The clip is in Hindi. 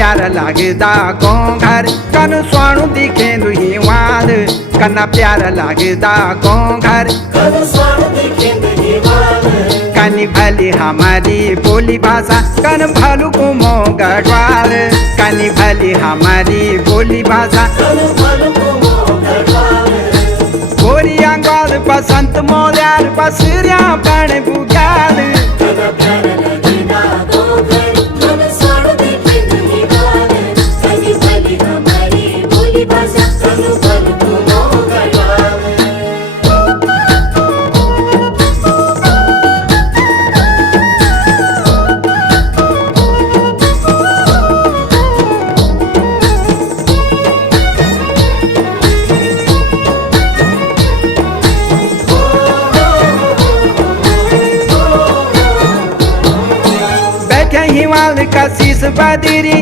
प्यारा लागदा गाँव घर कन स्वाणु दिखे दुहिवाल कन्ना प्यारा लागदा गाँव घर कनी भली हमारी बोली भाषा कन भालू को गढ़वाल कनी भली हमारी बोली भाषा गोरिया गाल बसंत मोल्याल बसरिया बन बुगाल हिवाल का शीश बदरी